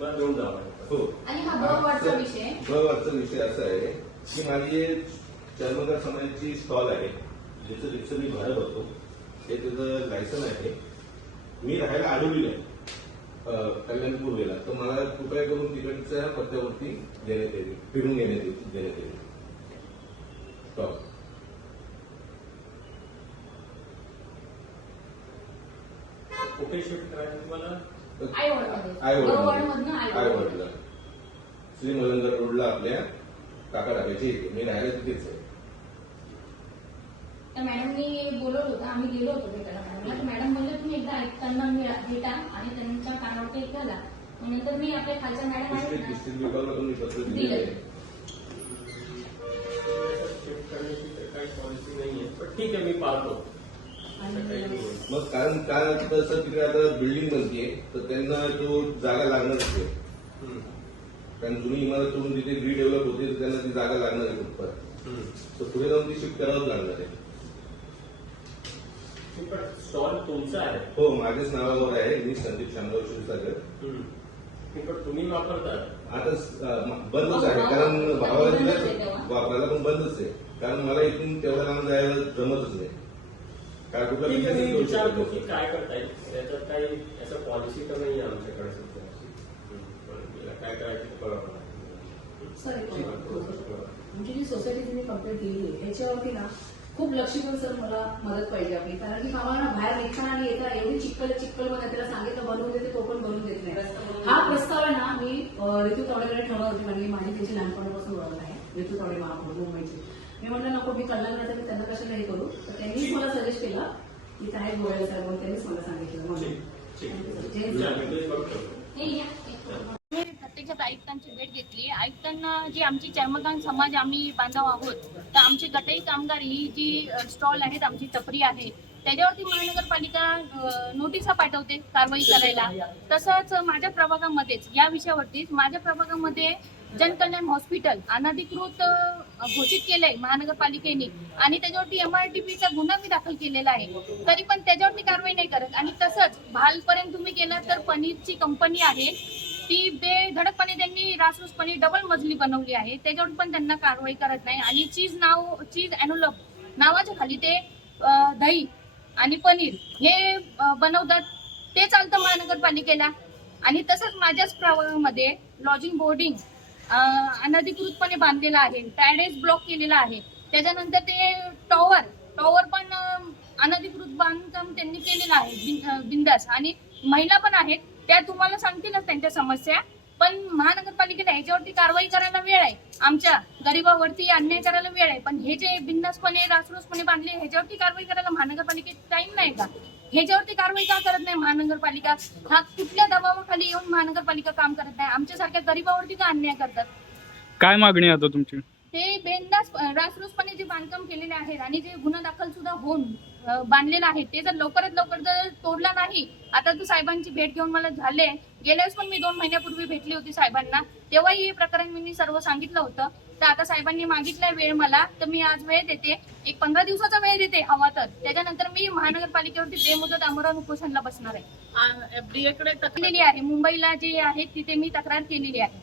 हो. आणि हा बळवाढचा विषय बळवाढचा विषय असा आहे की माझी चर्मकार समाजाची स्टॉल आहे, ज्याचं मी भाडं भरतो, ते त्याचं लायसन आहे. मी राहायला आढळलेलं आहे कल्याणपूर्वेला, तर मला कृपया करून तिकडच्या पत्त्यावरती देण्यात येईल, फिरून देण्यात येईल स्टॉल. कुठे शिफ्ट करायचं तुम्हाला? आयवडला श्री मलंगर रोडला आपल्या काका टाकायची येते. मी राहायला तिथेच आहे. तर मॅडमनी बोलवलं होतं, आम्ही गेलो होतो भेटायला मॅडमला. तर मॅडम बोलले तुम्ही एकदा ऐकताना भेटा आणि त्यांच्या कानावर एक घाला. नंतर मी आपल्या खालच्या मॅडम डिस्ट्रिक्ट विभागाला पण मी पत्र दिलेलं आहे. शिफ्ट करण्याची तर काही पॉलिसी नाहीये, पण ठीक आहे, मी पाहतो. मग कारण काय तसं तिकडे आता बिल्डिंग बनते, तर त्यांना जो जागा लागणार असते, कारण जुनी इमारत सोडून तिथे रिडेव्हलप होते, तर त्यांना ती जागा लागणार आहे फुटपाथ. तर पुढे जाऊन ती शिफ्ट करावंच लागणार आहे. स्टॉल तुमचा आहे? हो, माझ्याच नावावर आहे. मी संदीप शामराव क्षीरसागर. पण तुम्ही वापरतात आता बंदच आहे, कारण भावाला दिलं वापरायला पण बंदच आहे, कारण मला इथून तेवढ्या लांब जायला जमतच नाही. काय कुठला विचारतो की काय करता येईल, त्याच्यात काही असं पॉलिसी तर नाही आमच्याकडे सध्या. काय करायचं कळवणार. आमची जी सोसायटी तुम्ही कंप्लेंट केली आहे ह्याच्यावरती ना खूप लक्ष देऊन सर मला मदत पाहिजे आपली, कारण की आम्हाला ना बाहेर निघताना आणि येता एवढी चिक्कल मध्ये त्याला सांगितलं बनवून देते, तो पण बनवून देत नाही. हा प्रस्ताव आहे ना मी ऋतू तावडेकडे ठेवणार होती, म्हणजे माझी त्याची लहानपणापासून ओळख आहे. ऋतू तावडे महापौर मुंबईचे. मी म्हटलं नको, मी कल्याण मी त्यांना कशाला हे करू, तर त्यांनीच मला सजेस्ट केलं की काय बोलायला साहेब, म्हणून त्यांनीच मला सांगितलं. मी प्रत्यक्षात आयुक्तांची भेट घेतली. आयुक्तांना जी आमची चर्मकार समाज आम्ही बांधव आहोत, तर आमची गटाई कामगार ही जी स्टॉल आहेत, आमची टपरी आहे, त्याच्यावरती महानगरपालिका नोटिसा पाठवते कारवाई करायला. तसंच माझ्या प्रभागामध्येच या विषयावरतीच माझ्या प्रभागामध्ये जनकल्याण हॉस्पिटल अनधिकृत घोषित केलंय महानगरपालिकेने आणि त्याच्यावरती MRTPचा गुन्हा मी दाखल केलेला आहे, तरी पण त्याच्यावरती कारवाई नाही करत. आणि तसंच भालपर्यंत तुम्ही गेलात तर पनीरची कंपनी आहे, ती बेधडकपणे त्यांनी रासरूस पनीर डबल मजली बनवली आहे, त्याच्यावर पण त्यांना कारवाई करत नाही. आणि चीज एनोलप नावाच्या खाली ते दही आणि पनीर हे बनवतात, ते चालतं महानगरपालिकेला. आणि तसंच माझ्याच प्रभागामध्ये लॉजिंग बोर्डिंग अनधिकृतपणे बांधलेला आहे, पॅरेज ब्लॉक केलेला आहे. त्याच्यानंतर ते टॉवर पण अनधिकृत बांधकाम त्यांनी केलेलं आहे बिंदास. आणि महिला पण आहेत, त्या तुम्हाला सांगतीलच त्यांच्या समस्या, पण महानगरपालिकेला ह्याच्यावरती कारवाई करायला वेळ आहे, आमच्या गरीबावरती अन्याय करायला वेळ आहे. पण हे जे बिंदासपणे रासरूसपणे बांधले ह्याच्यावरती कारवाई करायला महानगरपालिकेत टाइम नाही का? ह्याच्यावरती कारवाई का करत नाही महानगरपालिका? हा कुठल्या दबावाखाली येऊन महानगरपालिका काम करत नाही? आमच्यासारख्या गरीबावरती का अन्याय करतात? काय मागणी आता तुमची? ते बेंदास रासरूसपणे जे बांधकाम केलेले आहेत आणि जे गुन्हा दाखल सुद्धा होऊन बांधलेलं आहे, ते जर लवकरात लवकर जर तोडला नाही. आता तर साहेबांची भेट घेऊन मला झाले, गेल्या वेळेस पण मी 2 महिन्यापूर्वी भेटली होती साहेबांना, तेव्हाही हे प्रकरण मी सर्व सांगितलं होतं. तर आता साहेबांनी मागितलाय वेळ मला, तर मी आज वेळ देते, एक 15 दिवसाचा वेळ देते हवा तर. त्याच्यानंतर मी महानगरपालिकेवरती बेमुदत आमरण उपोषणाला बसणार आहे. FDA कडे तक्रार केलेली आहे, मुंबईला जे आहे तिथे मी तक्रार केलेली आहे.